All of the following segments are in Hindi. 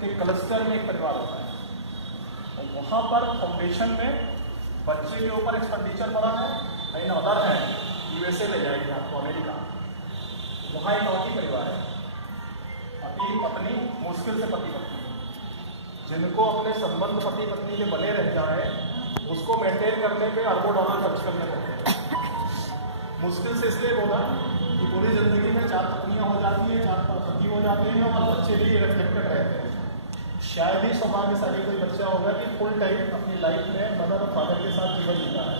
के क्लस्टर में एक परिवार होता है, और वहाँ पर फाउंडेशन में बच्चे के ऊपर एक्सपेंडिचर बढ़ा है, इन अदर है यूएसए ले जाएंगे आपको, अमेरिका। वहाँ एक और ही परिवार है, पति पत्नी, मुश्किल से पति पत्नी, जिनको अपने संबंध पति पत्नी के बने रह जाए उसको मेंटेन करने पे अरबों डॉलर खर्च करने पड़ते हैं। मुश्किल से इसलिए बोला कि पूरी जिंदगी में 4 पत्नियां हो जाती हैं, 4 पति हो जाते हैं और बच्चे भी रिफ्लेक्टेड रहते हैं। शायद ही सौभाग्यशाली कोई बच्चा होगा कि फुल टाइम अपनी लाइफ में मदर और फादर के साथ जीवन जीता है।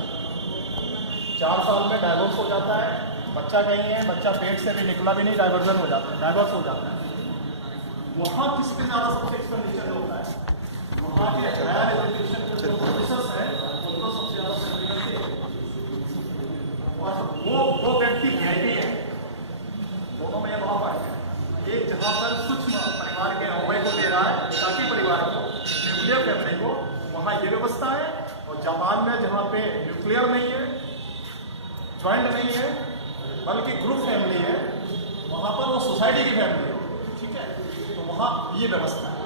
4 साल में डाइवोर्स हो जाता है, बच्चा कहीं है, बच्चा पेट से भी निकला भी नहीं, डाइवर्जन हो जाता है, डाइवोर्स हो जाता है। वहाँ किस पे ज़्यादा सबसे एक्सपेंडिचर होता है? वहाँ के हायर एजुकेशन के जो प्रोफेसर्स हैं उनको सबसे ज़्यादा सैलरी मिलती है। और वो व्यक्ति वीआईपी है। दोनों में बड़ा फर्क है। एक जहाँ पर सूक्ष्म परिवार के अवयव को दे रहा है, ताकि परिवार को, न्यूक्लियर फैमिली को, वहाँ ये व्यवस्था है। और जापान में जहाँ पे न्यूक्लियर नहीं है, ज्वाइंट नहीं है, बल्कि ग्रुप फैमिली है, वहाँ पर वो सोसाइटी की फैमिली है। ठीक है, तो वहाँ ये व्यवस्था है।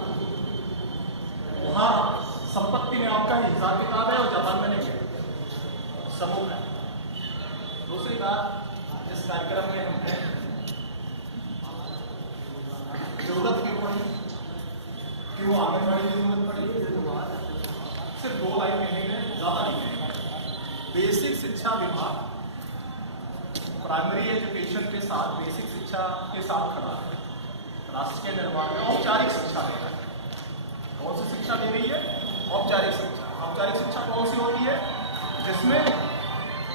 वहाँ संपत्ति में आपका हिसाब किताब है और जापान में नहीं है, समूह है। दूसरी बात, इस कार्यक्रम में हम हैं, जरूरत क्यों पड़ी, क्यों आंगनबाड़ी की जरूरत पड़ी? सिर्फ 2 लाइन कहेंगे, ज़्यादा नहीं कहेंगे। बेसिक शिक्षा विभाग प्राइमरी एजुकेशन के साथ, बेसिक शिक्षा के साथ खड़ा है। राष्ट्र के निर्माण में औपचारिक शिक्षा दे रहा है। कौन सी शिक्षा दे रही है? औपचारिक शिक्षा। औपचारिक शिक्षा कौन सी होती है? जिसमें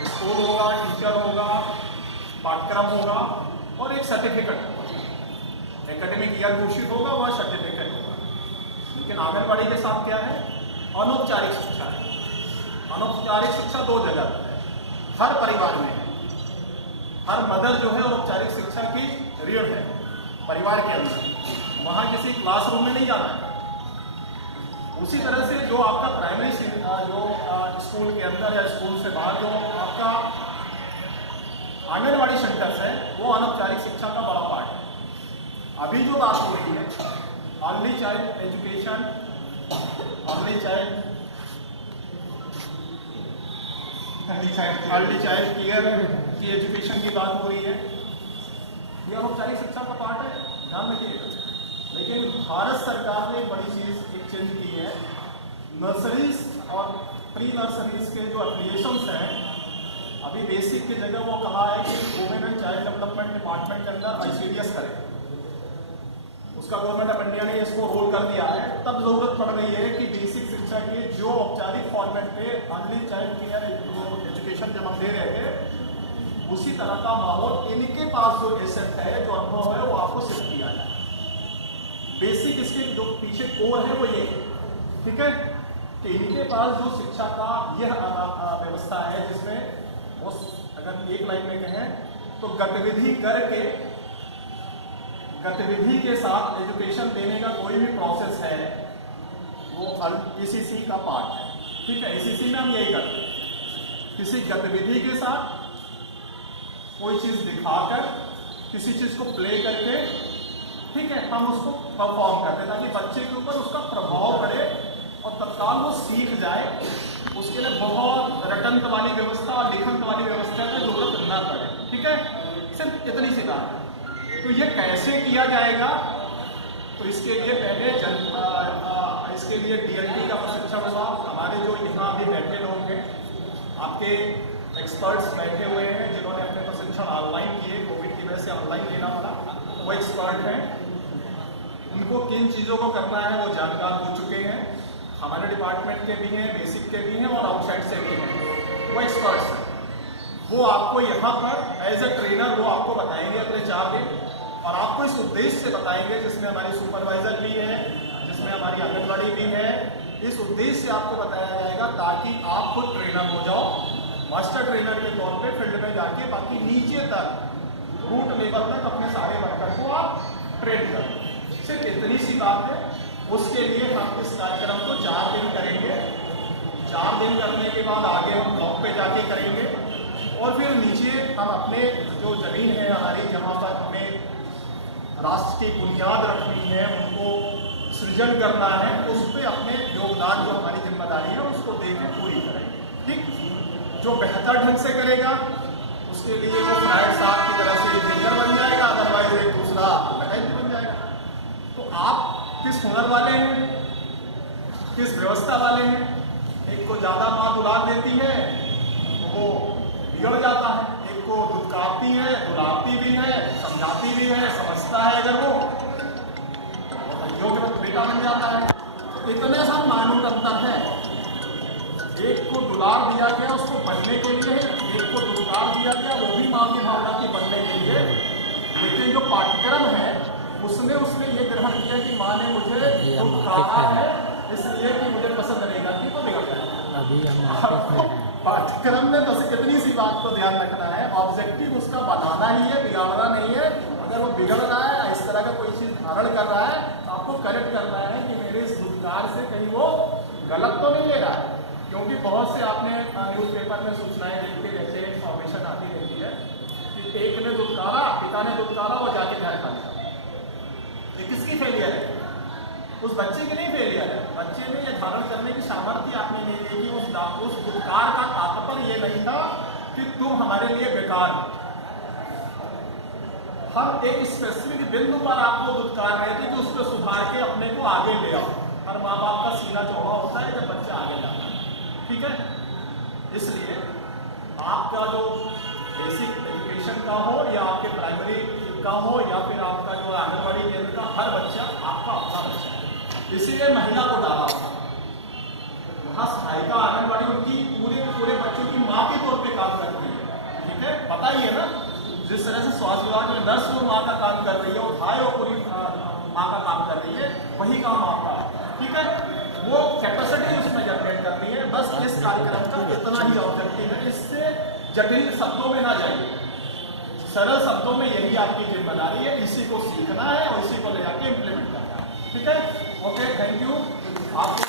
स्कूल होगा, टीचर होगा, पाठ्यक्रम होगा और एक सर्टिफिकेट होगा। एकेडमिक ईयर घोषित होगा, वह सर्टिफिकेट होगा। लेकिन आंगनबाड़ी के साथ क्या है? अनौपचारिक शिक्षा है। अनौपचारिक शिक्षा 2 जगह है, हर परिवार में है। हर मदर जो है औपचारिक शिक्षा की रीढ़ है परिवार के अंदर। वहाँ किसी क्लासरूम में नहीं जाना है। उसी तरह से जो आपका प्राइमरी जो स्कूल के अंदर या स्कूल से बाहर जो आपका आंगनबाड़ी सेंटर्स है, वो अनौपचारिक शिक्षा का बड़ा पार्ट है। अभी जो बात हो रही है early child education, early child care की एजुकेशन की बात हो रही है, ये अनौपचारिक शिक्षा का पार्ट है, ध्यान रखिएगा। लेकिन भारत सरकार ने बड़ी चीज़ एक चेंज की है। नर्सरीज और प्री नर्सरीज के जो एप्लीकेशंस हैं, अभी बेसिक की जगह वो कहा है कि women and child development department के अंदर ICDS करें। उसका गवर्नमेंट ऑफ इंडिया ने इसको रोल कर दिया है। तब जरूरत पड़ रही है कि बेसिक शिक्षा के जो औपचारिक फॉर्मेट पे अर्ली चाइल्ड केयर एजुकेशन जब हम दे रहे थे, उसी तरह का माहौल इनके पास जो एसेट है, जो अनुभव है, वो आपको सिद्ध किया जाए। बेसिक इसके जो पीछे कोर है वो ये, ठीक है, कि इनके पास जो शिक्षा का यह व्यवस्था है, जिसमें वो अगर एक लाइन में कहें तो गतिविधि करके, गतिविधि के साथ एजुकेशन देने का कोई भी प्रोसेस है, वो ECC का पार्ट है। ठीक है, ECC में हम यही करते हैं, किसी गतिविधि के साथ कोई चीज दिखाकर, किसी चीज को प्ले करके, ठीक है, हम उसको परफॉर्म करते हैं ताकि बच्चे के ऊपर उसका प्रभाव पड़े और तत्काल वो सीख जाए। उसके लिए बहुत रटंत वाली व्यवस्था और लिखंत वाली व्यवस्था की जरूरत न पड़े। ठीक है, सिर्फ इतनी सी बात है। तो ये कैसे किया जाएगा? तो इसके लिए पहले इसके लिए DLT का प्रशिक्षण हुआ। हमारे जो यहाँ अभी बैठे लोग हैं, आपके एक्सपर्ट्स बैठे हुए हैं जिन्होंने अपने प्रशिक्षण ऑनलाइन किए, कोविड की वजह से ऑनलाइन लेना पड़ा, वो एक्सपर्ट हैं। उनको किन चीज़ों को करना है वो जानकार हो चुके हैं। हमारे डिपार्टमेंट के भी हैं, बेसिक के भी हैं और आउटसाइड से भी हैं, वो एक्सपर्ट्स हैं। वो आपको यहाँ पर एज ए ट्रेनर वो आपको बताएंगे अगले 4 दिन, और आपको इस उद्देश्य से बताएंगे, जिसमें हमारी सुपरवाइजर भी है, जिसमें हमारी आंगनबाड़ी भी है। इस उद्देश्य से आपको बताया जाएगा ताकि आप खुद ट्रेनर हो जाओ, मास्टर ट्रेनर के तौर पे फील्ड में जाके बाकी नीचे तक रूट लेवल तक अपने सारे वर्कर को आप ट्रेन करो। सिर्फ इतनी सी बात है। उसके लिए हम इस कार्यक्रम को 4 दिन करेंगे। 4 दिन करने के बाद आगे हम ब्लॉक पे जाके करेंगे और फिर नीचे हम अपने जो जमीन है हमारी, जहाँ पर हमें राष्ट्र की बुनियाद रखनी है, उनको सृजन करना है, उस पर अपने योगदान जो हमारी जिम्मेदारी है उसको देकर पूरी करेंगे। ठीक, जो बेहतर ढंग से करेगा उसके लिए वो फ्राइड साहब की तरह से इंजीनियर बन जाएगा, अदरवाइज एक दूसरा मैकेनिक बन जाएगा। तो आप किस हुनर वाले हैं, किस व्यवस्था वाले हैं? एक को ज्यादा माँ दुलार देती है तो वो बिगड़ जाता है, एक को दुत्कारती है, दुलारती भी है, समझाती भी है, समझता है अगर वो योग्य बेटा बन जाता है। तो इतने सा मानून अंतर है, एक को दुलार दिया गया उसको बनने के लिए, एक को दुत्कार दिया गया वो भी माँ की भावना की बनने के लिए। लेकिन जो पाठ्यक्रम है उसने ये ग्रहण किया कि माँ ने मुझे दुत्कारा है इसलिए कि मुझे पसंद नहीं आती तो बिगड़ जाएगा। अभी हम पाठ्यक्रम में बस कितनी सी बात को ध्यान रखना है, ऑब्जेक्टिव उसका बनाना ही है, बिगाड़ना नहीं है। अगर वो बिगड़ रहा है, इस तरह का कोई चीज धारण कर रहा है तो आपको करेक्ट करना है कि मेरे इस दुत्कार से कहीं वो गलत तो नहीं ले रहा है। क्योंकि बहुत से आपने न्यूज़पेपर में सूचनाएं देखते रहते हैं, इन्फॉर्मेशन आती रहती है कि एक ने दुत्कारा, पिता ने दुत्कारा, वो जाके घर खा लिया। ये किसकी फेलियर है? उस बच्चे की नहीं फेलियर है, बच्चे में ये धारण करने की सामर्थ्य आपने नहीं देखी। उस दुत्कार का तात्पर्य ये नहीं था कि तुम हमारे लिए बेकार हो। हर एक स्पेसिफिक बिंदु पर आपको दुत्कार रहे थे कि उस पर सुधार के अपने को आगे ले आओ। हर माँ बाप का सीना चौड़ा होता है जब बच्चा आगे जाता है, ठीक है। इसलिए आपका जो बेसिक एजुकेशन का हो या आपके प्राइमरी का हो या फिर आपका जो आंगनबाड़ी केंद्र का, हर बच्चा आपका अपना बच्चा है। इसीलिए महिला को डाला वहाँ सहायिका आंगनबाड़ी उनकी पूरे बच्चों की माँ के तौर पे काम कर रही है, ठीक है। पता ही है ना, जिस तरह से स्वास्थ्य विभाग में नर्स वो माँ का काम कर रही है, वो भाई वो पूरी माँ का काम कर रही है, वही काम आपका, ठीक है। वो कैपेसिटी उसमें जनरेट करनी है। बस इस कार्यक्रम का इतना ही ऑब्जेक्टिव है, इससे जटिल शब्दों में ना जाइए, सरल शब्दों में यही आपकी जिम्मेदारी है। इसी को सीखना है और इसी को ले जाके इम्प्लीमेंट करना है, ठीक है। Okay, thank you. आपको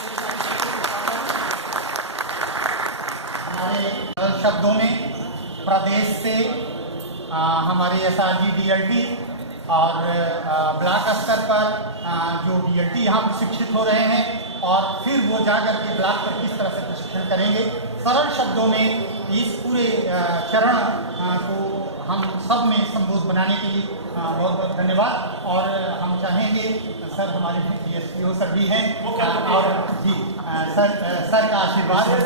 हमारे सरल शब्दों में प्रदेश से हमारे SRG DLT और ब्लॉक स्तर पर जो DLT यहाँ प्रशिक्षित हो रहे हैं और फिर वो जाकर के ब्लॉक पर किस तरह से प्रशिक्षण करेंगे। सरल शब्दों में इस पूरे चरण को हम सब में संबोध बनाने के लिए बहुत बहुत धन्यवाद। और हम चाहेंगे सर, हमारे DSPO सर भी हैं और जी सर का आशीर्वाद है।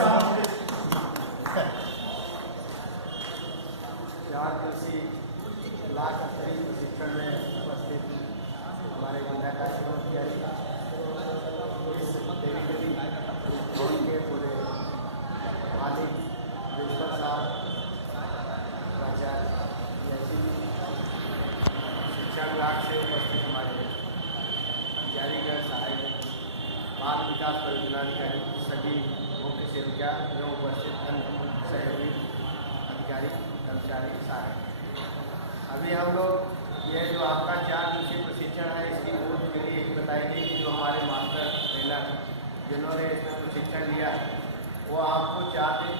ब्लॉक स्तरीय प्रशिक्षण में उपस्थित हमारे जिला का शिवमुखियारी के पूरे मालिक प्रिंसिपल साहब, प्राचार्य, शिक्षा विभाग से उपस्थित हमारे जारीगढ़ सहायक, बाल विकास परियोजना सभी मुख्य सेविका एवं उपस्थित अन्य सहयोगी अधिकारी कर्मचारी सारे। अभी हम लोग ये जो आपका 4 दिवसीय प्रशिक्षण है इसकी मूल के लिए बताएंगे कि जो हमारे मास्टर ट्रेनर जिन्होंने इसमें प्रशिक्षण लिया है वो आपको 4 दिन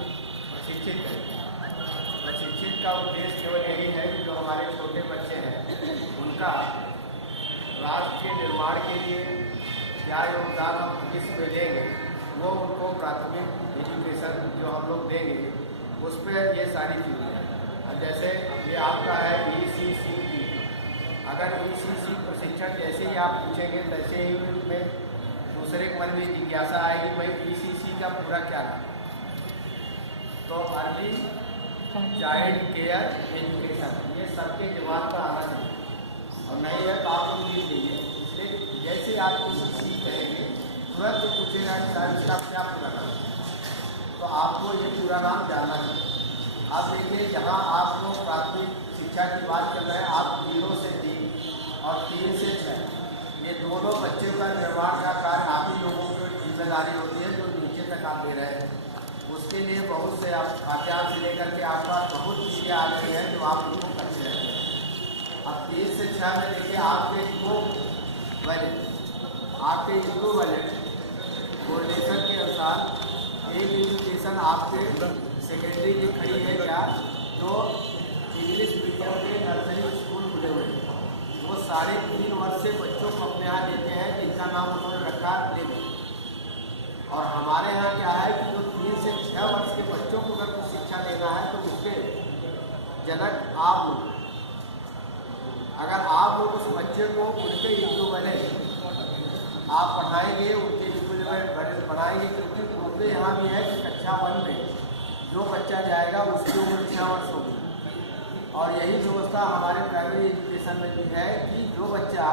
प्रशिक्षित करें। प्रशिक्षित का उद्देश्य केवल यही है कि जो हमारे छोटे बच्चे हैं उनका राष्ट्र के निर्माण के लिए क्या योगदान हम किसमें देंगे, वो उनको प्राथमिक एजुकेशन जो हम लोग देंगे उस पर ये सारी चीज़ें हैं। जैसे ये आपका है ECCP, अगर ECC प्रशिक्षण जैसे ही आप पूछेंगे तैसे ही में दूसरे के मन में जिज्ञासा आएगी भाई ECC का पूरा क्या नाम, तो अर्ली चाइल्ड केयर एजुकेशन, ये सबके दिमाग पर आना चाहिए और नहीं है तो आप लोग लिख लीजिए। इसलिए जैसे आप ECC कहेंगे तुरंत पूछेगा कि सर इसका क्या पूरा नाम, तो आपको ये पूरा नाम जानना चाहिए। आप देखिए यहाँ आप लोग प्राथमिक शिक्षा की बात कर रहे हैं, आप 0 से 3 और 3 से 6 ये दोनों बच्चों का निर्माण का कार्य आप ही लोगों की जिम्मेदारी होती है जो नीचे तक आप दे रहे हैं। उसके लिए बहुत से आप खाद्यान्न से लेकर के आपका बहुत चीज़ें आ गई हैं जो आप उनको करते रहते हैं। अब 3 से 6 में देखिए आपके इक्विवेलेंट कोऑर्डिनेशन के अनुसार एक एजुकेशन आपके सेकेंडरी की खड़ी है क्या, जो इंग्लिश मीडियम के नर्सरी स्कूल खुले हुए हैं वो 3.5 वर्ष से बच्चों को अपने यहाँ लेते हैं जिनका नाम उन्होंने रखा कक्षा ले गए। और हमारे यहाँ क्या है कि जो 3 से 6 वर्ष के बच्चों को अगर कुछ शिक्षा देना है तो उसके जनक आप लोग, अगर आप लोग उस बच्चे को उनके इक्विवेलेंट आप पढ़ाएंगे, उनके इक्विवेलेंट बनाएंगे, क्योंकि उनके यहाँ भी है कि कक्षा 1 में जो बच्चा जाएगा उसकी उम्र 6 वर्ष होगी। और यही व्यवस्था हमारे प्राइमरी एजुकेशन में भी है कि जो बच्चा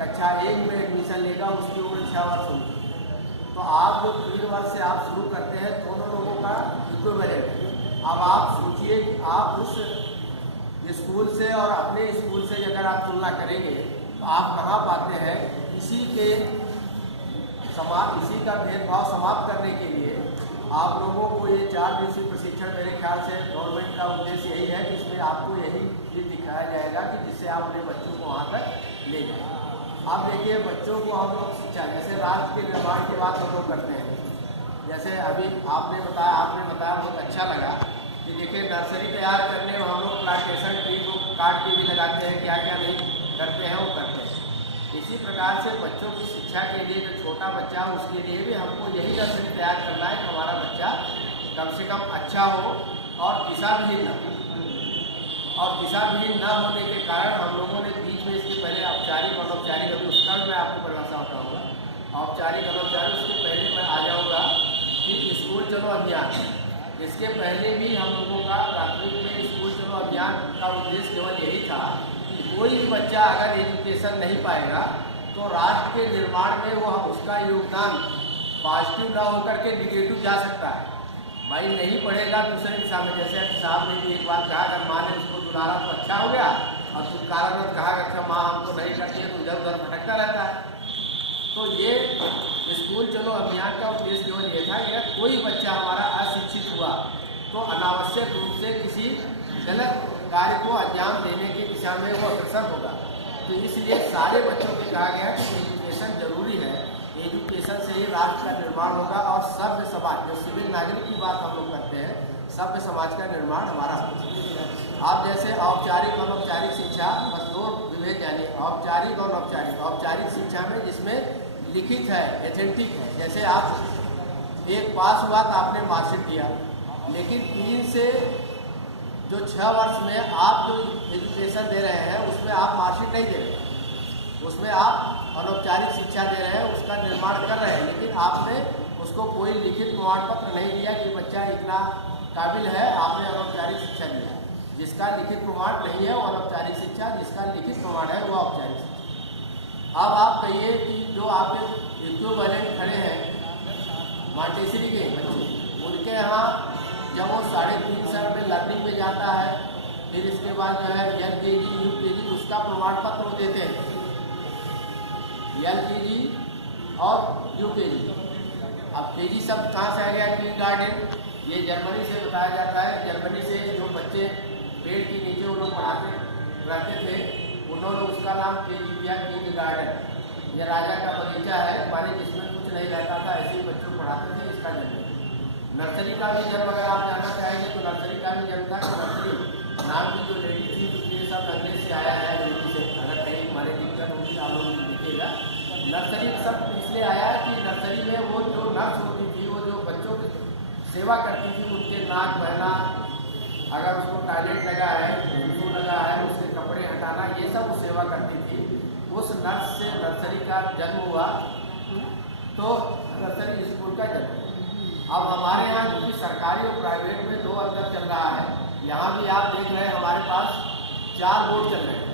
कक्षा 1 में एडमिशन लेगा उसकी उम्र 6 वर्ष होगी। तो आप जो 3 वर्ष से आप शुरू करते हैं दोनों लोगों का इक्विवेलेंट। अब आप सोचिए कि आप उस स्कूल से और अपने स्कूल से अगर आप तुलना करेंगे तो आप कहाँ पाते हैं। इसी का भेदभाव समाप्त करने के लिए आप लोगों को ये 4 दिवसीय प्रशिक्षण, मेरे ख्याल से गवर्नमेंट का उद्देश्य यही है कि इसमें आपको यही चीज़ दिखाया जाएगा कि जिससे आप अपने बच्चों को वहाँ तक ले जाएं। आप देखिए बच्चों को हम लोग शिक्षा, जैसे राष्ट्र के निर्माण की बात हम लोग करते हैं, जैसे अभी आपने बताया बहुत अच्छा लगा कि देखिए नर्सरी तैयार करने में हम लोग प्लांटेशन ट्री को काट के भी लगाते हैं, क्या क्या नहीं करते हैं वो करते हैं। इसी प्रकार से बच्चों की शिक्षा के लिए जो छोटा बच्चा है उसके लिए भी हमको यही नर्सरी तैयार करना है कि हमारा बच्चा कम से कम अच्छा हो और दिशाविहीन न हो। और दिशाविहीन न होने के कारण हम लोगों ने बीच में इसके पहले औपचारिक अनौपचारिक, अभी उसका भी मैं आपको परिभाषा बताऊँगा। औपचारिक अनौपचारिक उसके पहले मैं आ जाऊँगा कि स्कूल चलो अभियान। इसके पहले भी हम लोगों का प्राथमिक में स्कूल चलो अभियान का उद्देश्य केवल यही था कि कोई भी बच्चा अगर एजुकेशन नहीं पाएगा तो राष्ट्र के निर्माण में वो उसका योगदान पॉजिटिव ना होकर के निगेटिव जा सकता है। भाई नहीं पढ़ेगा दूसरे दिशा में, जैसे साहब ने भी एक बात कहा, अगर माँ ने उसको दुलारा तो अच्छा हो गया और कुछ कारण कहा अच्छा माँ हमको नहीं करती है तो इधर उधर भटकता रहता है। तो ये स्कूल चलो अभियान का उद्देश्य केवल ये था कि अगर कोई बच्चा हमारा अशिक्षित हुआ तो अनावश्यक रूप से किसी गलत कार्य को अंजाम देने की दिशा में वो अग्रसर होगा। तो इसलिए सारे बच्चों को कहा गया कि एजुकेशन जरूरी है, एजुकेशन से ही राष्ट्र का निर्माण होगा और सभ्य समाज, जो सिविल नागरिक की बात हम लोग करते हैं, सभ्य समाज का निर्माण हमारा होगा। आप जैसे औपचारिक और अनौपचारिक शिक्षा, बस 2 विभेद जानिए, औपचारिक और अनौपचारिक। औपचारिक शिक्षा में जिसमें लिखित है, एथेंटिक है, जैसे आप एक पास हुआ तो आपने मार्कशीट दिया, लेकिन 3 से जो 6 वर्ष में आप जो एजुकेशन दे रहे हैं उसमें आप मार्कशीट नहीं दे रहे, उसमें आप अनौपचारिक शिक्षा दे रहे हैं, उसका निर्माण कर रहे हैं, लेकिन आपने उसको कोई लिखित प्रमाण पत्र नहीं दिया कि बच्चा इतना काबिल है, आपने अनौपचारिक शिक्षा दिया। जिसका लिखित प्रमाण नहीं है वो अनौपचारिक शिक्षा, जिसका लिखित प्रमाण है वो औपचारिक शिक्षा। अब आप कहिए कि जो आपके इक्विवेलेंट खड़े हैं मांटेसरी के बच्चे, उनके यहाँ जब वो 3.5 साल में लर्निंग में जाता है, फिर इसके बाद जो है LKG UKG उसका प्रमाण पत्र वो देते हैं, LKG और UKG। अब KG शब्द कहाँ से आ गया? किंडरगार्टन, ये जर्मनी से बताया जाता है। जर्मनी से जो बच्चे पेड़ के नीचे वो लोग पढ़ाते रहते थे, उन्होंने उसका नाम KG दिया, किंडरगार्टन। यह राजा का बगीचा है माने जिसमें कुछ नहीं रहता था, ऐसे ही बच्चों को पढ़ाते थे, इसका जन्म। नर्सरी का भी जन्म अगर आप जानना चाहेंगे तो नर्सरी का भी जन्म था कि नर्सरी नाम की जो लेडी थी, तो ये सब अंग्रेज से आया है, लेडी से। अगर कहीं हमारे दिक्कत होगी आप लोग देखिएगा। नर्सरी सब इसलिए आया कि नर्सरी में वो जो नर्स होती थी, वो जो बच्चों की सेवा करती थी, उनके नाक बहना, अगर उसको टॉयलेट लगा है, शू लगा है, उसके कपड़े हटाना, ये सब वो सेवा करती थी। उस नर्स से नर्सरी का जन्म हुआ, तो नर्सरी स्कूल का जन्म। अब हमारे यहाँ क्योंकि सरकारी और प्राइवेट में 2 अंतर चल रहा है। यहाँ भी आप देख रहे हैं हमारे पास 4 बोर्ड चल रहे हैं।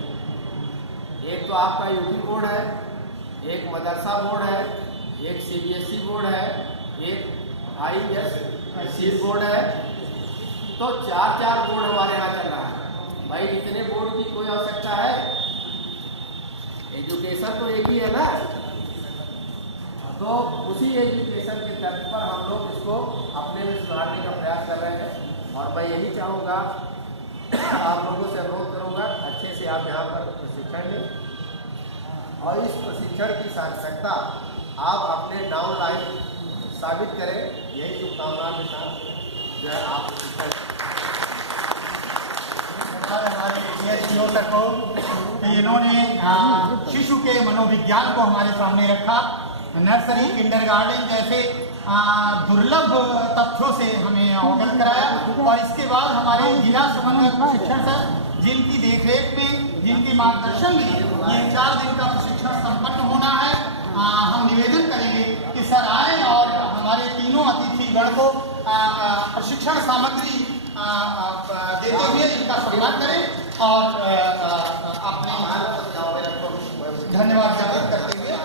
एक तो आपका यूपी बोर्ड है, एक मदरसा बोर्ड है, एक CBSE बोर्ड है, एक ISC बोर्ड है। तो 4 बोर्ड हमारे यहाँ चल रहा है। भाई इतने बोर्ड की कोई आवश्यकता है? एजुकेशन तो एक ही है ना। तो उसी एजुकेशन के तर्ज पर हम लोग इसको अपने में सुधारने का प्रयास कर रहे हैं। और मैं यही चाहूँगा, आप लोगों से अनुरोध करूँगा अच्छे से आप यहाँ पर प्रशिक्षण लें और इस प्रशिक्षण की सार्थकता आप अपने डाउन लाइन साबित करें। यही शुभकामना के साथ जो है आप प्रशिक्षण हमारे DSPO तक हो कि इन्होंने शिशु के मनोविज्ञान को हमारे सामने रखा नर्सरी किंडरगार्टन जैसे दुर्लभ तथ्यों से हमें अवगत कराया। और इसके बाद हमारे जिला समन्वय प्रशिक्षण सर, जिनकी देखरेख में, जिनके मार्गदर्शन में ये 4 दिन का प्रशिक्षण संपन्न होना है, हम निवेदन करेंगे कि सर आए और हमारे तीनों अतिथिगण को प्रशिक्षण सामग्री देते हुए इनका सम्मान करें और अपने धन्यवाद ज्ञापित करते हुए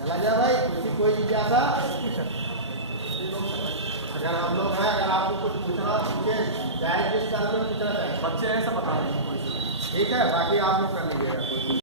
चला जाए भाई, कोई जिज्ञासा? अगर हम लोग हैं, अगर आपको कुछ पूछना पूछे, चाहे जिस कारण में पूछना चाहे, बच्चे ऐसा बता रहे हैं। ठीक है, बाकी आप लोग कर लीजिएगा।